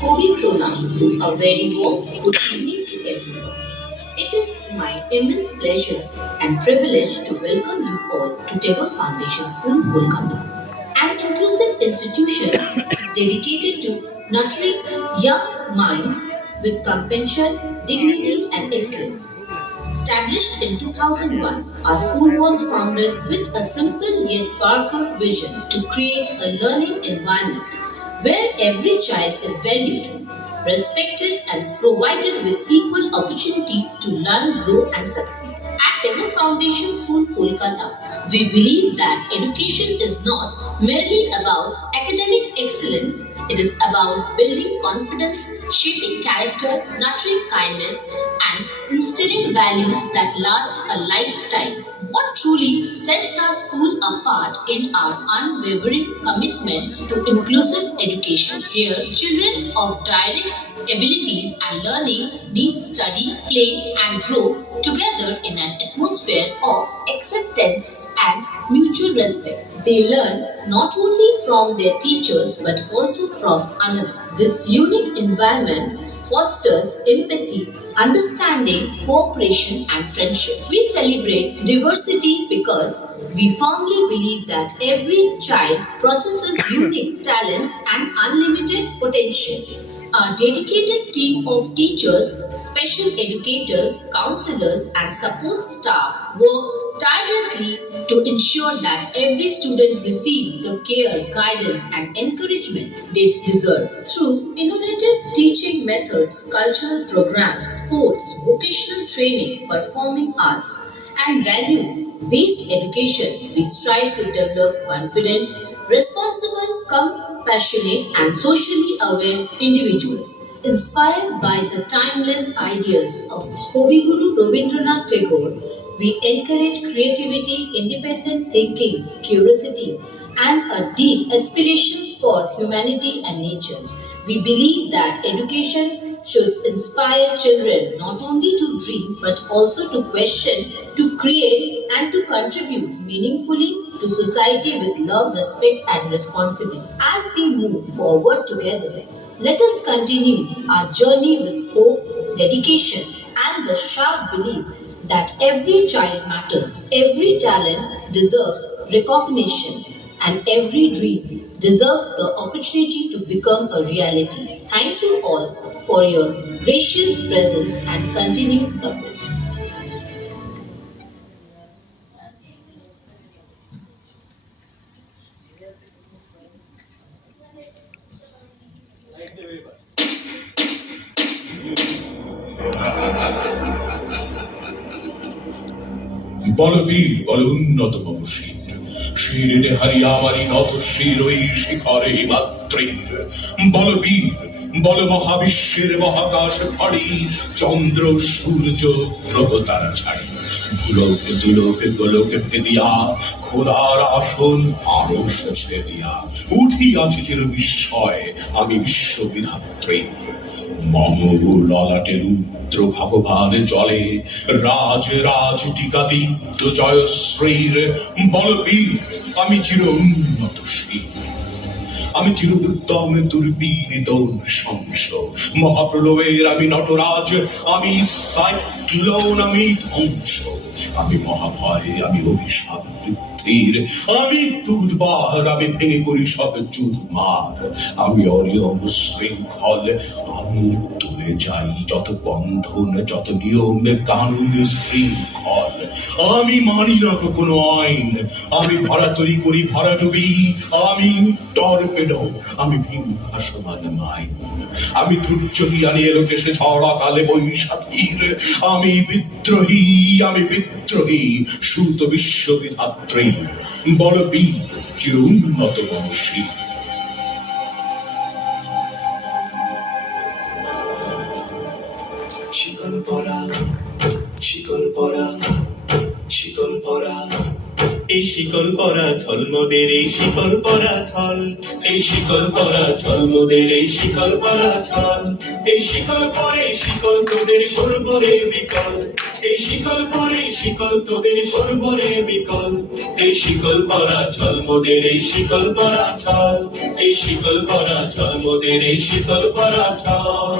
Kobi Pronam, a very warm good evening to everyone. It is my immense pleasure and privilege to welcome you all to Tagore Foundation School, Kolkata, an inclusive institution dedicated to nurturing young minds with compassion, dignity, and excellence. Established in 2001, our school was founded with a simple yet powerful vision to create a learning environment where every child is valued, respected, and provided with equal opportunities to learn, grow, and succeed. At Tagore Foundation School, Kolkata, we believe that education is not merely about academic excellence, it is about building confidence, shaping character, nurturing kindness, and instilling values that last a lifetime. What truly sets our school apart in our unwavering commitment to inclusive education. Here, children of direct abilities and learning need study, play, and grow together in an atmosphere of acceptance and mutual respect. They learn not only from their teachers but also from another. This unique environment fosters empathy, understanding, cooperation, and friendship. We celebrate diversity because we firmly believe that every child possesses unique talents and unlimited potential. A dedicated team of teachers, special educators, counselors, and support staff work tirelessly to ensure that every student receives the care, guidance, and encouragement they deserve. Through innovative teaching methods, cultural programs, sports, vocational training, performing arts, and value based education, we strive to develop confident, responsible, compassionate, and socially aware individuals. Inspired by the timeless ideals of Guru Rabindranath Tagore, we encourage creativity, independent thinking, curiosity, and a deep aspirations for humanity and nature. We believe that education should inspire children not only to dream but also to question, to create, and to contribute meaningfully to society with love, respect, and responsibility. As we move forward together, let us continue our journey with hope, dedication, and the sharp belief that every child matters, every talent deserves recognition, and every dream deserves the opportunity to become a reality. Thank you all for your gracious presence and continued support. Balbir বল উন্নত মম শির শিরে হারি আমারি নত শির ওই শিখরে মাতৃর বলবীর বল মহাবিশ্বের মহাকাশ ফাড়ি চন্দ্র সূর্য গ্রহ তারা ছাড়ি ভুলোক দুলোক গোলক ভেদিয়া খোদার আসন আরশ ছেদিয়া উঠিয়াছি চির বিস্ময় আমি বিশ্ববিধাত্রী মম ললাটে রুদ্র ভগবান জলে রাজ রাজ টিকাদিত্য জয়শ্রীর বলবীর আমি চির উন্নত শীল আমি চির উত্তম দুর্বীর নৃশংস মহাপ্রলয়ের আমি নটরাজ আমি সাইক্লোন আমি ধ্বংস আমি মহাভয় আমি অভিশাপ বৃদ্ধির আমি দুর্বার আমি ভেঙে করি সব চুরমার আমি অনিয়ম শৃঙ্খল আমি তুলে যাই যত বন্ধন যত নিয়ম কানুন শৃঙ্খল আমি মানি না কোনো আইন আমি ভরাতরি করি ভরাডুবি আমি টর্পেডো আমি ভিন ভাসমান মাইন আমি দুর্যোগী আনি এলোকেশে ঝড়া কালে বৈশাখীর আমি বিদ্রোহী সুত বিশ্ববিধাত্রীর বলবীর চির উন্নত বংশী শিকল পরা শিকল পরা শিকল পরা এই শিকল পরা ছল মোদের এই শিকল পরা ছল এই শিকল পরা ছল মোদের এই শিকল পরা ছল এই শিকল পরে শিকল তোদের সর্বরে বিকল এই শিকল পরে শিকল তোদের সর্বরে বিকল এই শিকল পরা ছল মোদের এই শিকল পরা ছল এই শিকল পরা ছল মোদের এই শিকল পরা ছল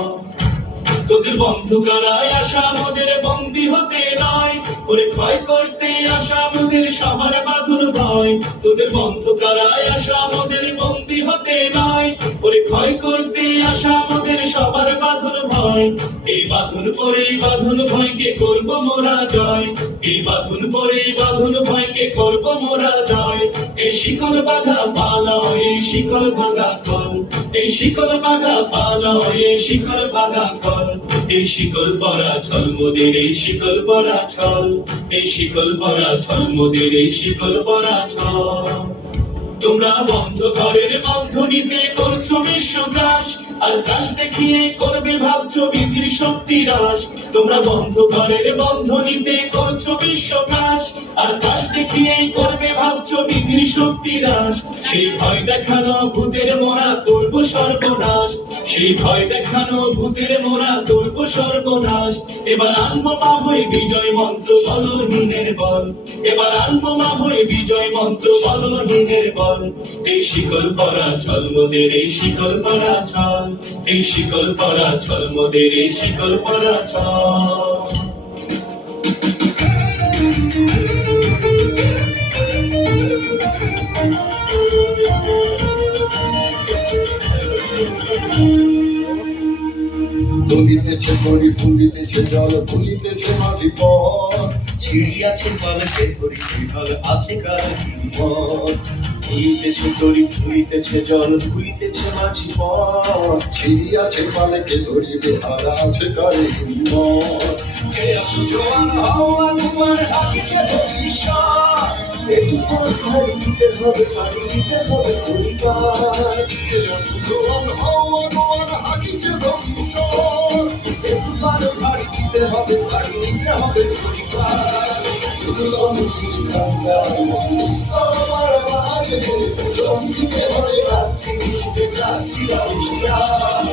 তোদের বন্ধু কারায় আশা মোদের বন্দী হতে নয় ওরে ক্ষয় করতে আশা মোদের সবার বাঁধন ভয় তোদের বন্ধু কারায় আশা মোদের বন্দী হতে নয় ওরে ক্ষয় করতে আশা মোদের সবার বাঁধন ভয় এই বাঁধন পরে বাঁধন ভয়কে করব মোরা জয় এই বাঁধন পরে বাঁধন ভয়কে করব মোরা জয় এই শিকল বাঁধা পালাও এই শিকল ভাঙা কল এই শিকল বাঁধা পালাও এই শিকল ভাঙা কল এই শিকল পরা ছল মোদের এই শিকল পরা ছল এই শিকল পরা ছল মোদের এই শিকল পরা ছল তোমরা বন্ধ ঘরের বন্ধনীতে করছো বিশ্বগ্রাস আর কাশ দেখিয়ে করবে ভাবছো বিধির শক্তি হ্রাস তোমরা বন্ধ ঘরের বন্ধনীতে করছো বিশ্বগ্রাস আর কাশ দেখিয়ে করবে ভাবছো বিধির শক্তি হ্রাস সেই ভয় দেখানো ভূতের মোরা করব সর্বনাশ সেই ভয় দেখানো ভূতের মোরা করব সর্বনাশ এবার আনবো মা হয়ে বিজয় মন্ত্র বলহীনের বল এবার আনবো মা হয়ে বিজয় মন্ত্র বলহীনের বল এই শিকল পরা ছল মোদের এই শিকল পরা ছল এই শিকল পরা ছল মোদের এই শিকল পরা ছল দলিতেছে তরি ফুলিতেছে জল ভুলিতেছে মাঝি পথ ছিড়িয়াছে তলকে ধরি বিহল আছে কার হিম্মত ভুলিতেছে তরি ফুলিতেছে জল ভুলিতেছে মাঝি পথ ছিড়িয়াছে মালেকে ধরিবে আর আছে কারে হিম্মত কে আছো জোয়ান হাওয়া তোমার হাকিছে ভবিষ্যৎ একটু তোর ভারী দিতে হবে পানি দিতে হবে অধিকার কে আছো জোয়ান হাওয়া গোয়ান হাকিছে ভবিষ্যৎ একটু তোর ভারী দিতে হবে পানি দিতে হবে অধিকার আমার মাঝে লঙ্ঘিতে হরে রাত্রি নিশিতে জাতিরা হুঁশিয়ার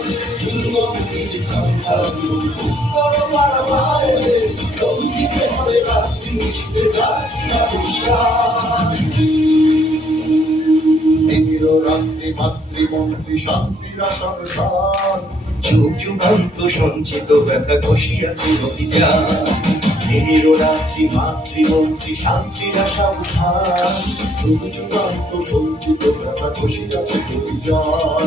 আমার মাঝে লঙ্ঘিতে হরে রাত্রি নিশিতে জাতিরা হুঁশিয়ার দিনের রাত্রি মাতৃমন্ত্রী শান্তিরা সাবধান যুগ যুগান্ত সঞ্চিত ব্যথা ঘষিয়াছে অভিযান দিনের রাত্রি মাতৃমন্ত্রী শান্তিরা সাবধান যুগ যুগান্ত সঞ্চিত ব্যথা খসিয়াছে অভিযান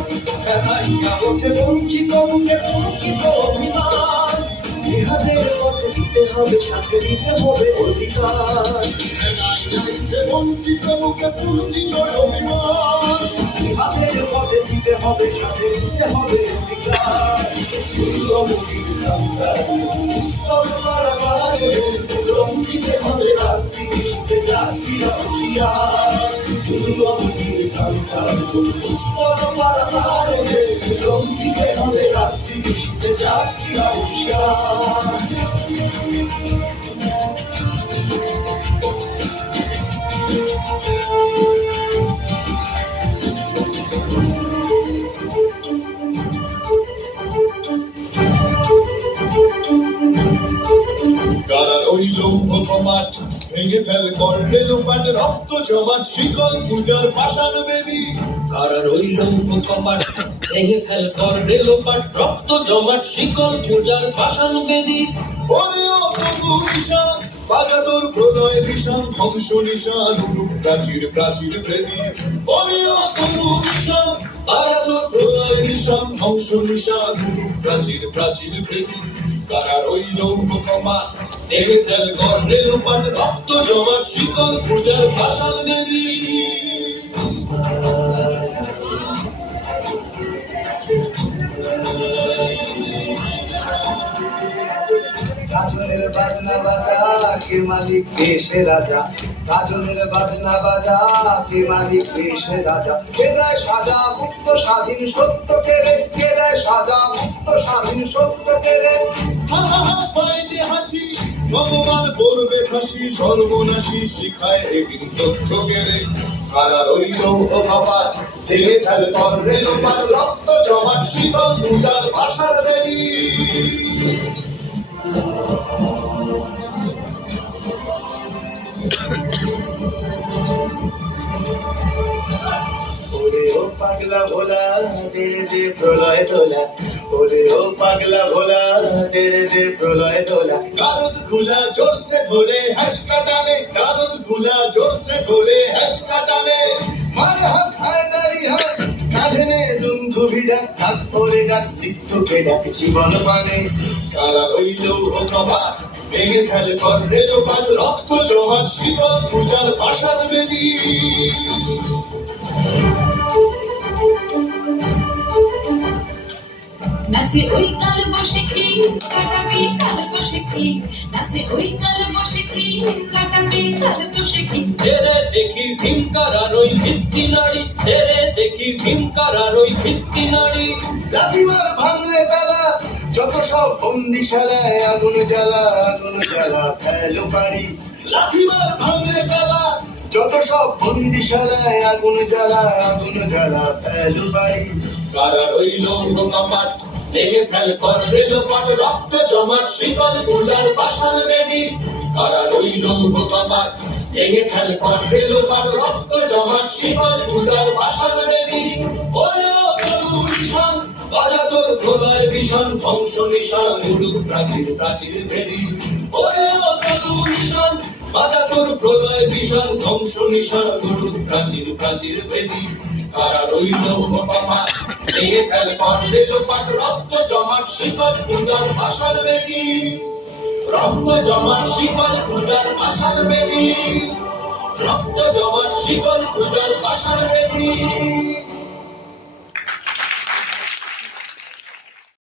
ওঠে বঞ্চিত মুখে বঞ্চিত অভিমান ইহাদের পথে দিতে হবে সাথে দিতে হবে অধিকার বঞ্চিত মুখে পুঞ্জিত অভিমান ইহাদের পথে দিতে হবে সাথে দিতে হবে অধিকার লঙ্ঘিতে হবে রাত্রি নিশিতে জাতিরা হুঁশিয়ার লঙ্ঘিতে হবে রাত্রি নিশিতে জাতিরা হুঁশিয়ার কারার ওই লৌহ কপাট ভেঙে ফেল করলে লোপাট রক্ত জমাট শিকল পূজার পাষাণ বেদী কারার ওই লৌহ কপাট ভেঙে ফেল কর রেলোপাট রক্ত জমাট শিকল পূজার পাষাণ বেদী ওরে ও প্রভু ঈশান বাজা তোর প্রলয় ভীষণ ধ্বংস নিশান উরুপ প্রাচীর প্রাচীর ভেদী ওরে ও প্রভু ঈশান বাজা তোর প্রলয় ভীষণ ধ্বংস নিশান উরুপ প্রাচীর প্রাচীর ভেদী কারার ওই লৌহ কপাট ভেঙে ফেল কর রেলোপাট রক্ত জমাট শিকল পূজার পাষাণ বেদী গাজনের বাজনা বাজা কে মালিক কে সে রাজা গাজনের বাজনা বাজা কে মালিক কে সে রাজা কে দেয় সাজা মুক্ত স্বাধীন সত্য কে রে কে দেয় সাজা মুক্ত স্বাধীন সত্য কে রে হা হা হা পায় যে হাসি ভগবান করবে ফাঁসি সর্বনাশী শিখায় এবিন তথ্য কেড়ে কারার ওই লৌহ কপাট ভেঙে ফেল কর রেলোপাট রক্ত জমাট শিকল পূজার ভাষার বেদী ওরে ও পাগলা ভোলা তেরে দে প্রলয় তোলা ওরে ও পাগলা ভোলা তেরে দে প্রলয় তোলা কারদ গুলা জোরসে ধরে হ্যাচকা টানে কারদ গুলা জোরসে ধরে হ্যাচকা টানে মার হাত হায়দারি হাত কাঁধে নে দুন্ধু ভিড়া থাক করে ডাক মৃত্যুকে ডাক জীবন পানে কারা রইল ও কপাট ভেঙে ফেলে করে লোপাট রক্ত জমাট শীতল পূজার পাষাণ বেদী নাচে ওই কাল বসে কি কাটাবে কাল বসে কি নাচে ওই কাল বসে কি কাটাবে কাল বসে কি তেরে দেখি ভীমকার আর ওই ভিত্তি নারী তেরে দেখি ভীমকার আর ওই ভিত্তি নারী লাঠিমার ভাঙলে বেলা যত সব বন্দিশালায় আগুন জ্বালা ফেলো পারি লাঠিমার ভাঙলে বেলা যত সব বন্দিশালায় আগুন জ্বালা ফেলো পারি কারা রইল কপাট ভেঙে ফেল করবে লোপাট রক্ত জমাট শীতল পূজার পাষাণ বেদী কারা রইল কপাট ভেঙে ফেল করবে লোপাট রক্ত জমাট শীতল পূজার পাষাণ বেদী ওরে ও তরু নিশান বাজা তোর প্রলয় ভীষণ ধ্বংস নিশান উড়ুক প্রাচীর বেদী ওরে ও তরু নিশান বাজা তোর প্রলয় ভীষণ ধ্বংস নিশান উড়ুক প্রাচীর বেদী কারা রইল কপাট ভেঙে ফেল করবে লোপাট রক্ত জমাট শীতল পূজার পাষাণ বেদী রক্ত জমাট শীতল পূজার পাষাণ বেদী রক্ত জমাট শীতল পূজার পাষাণ বেদী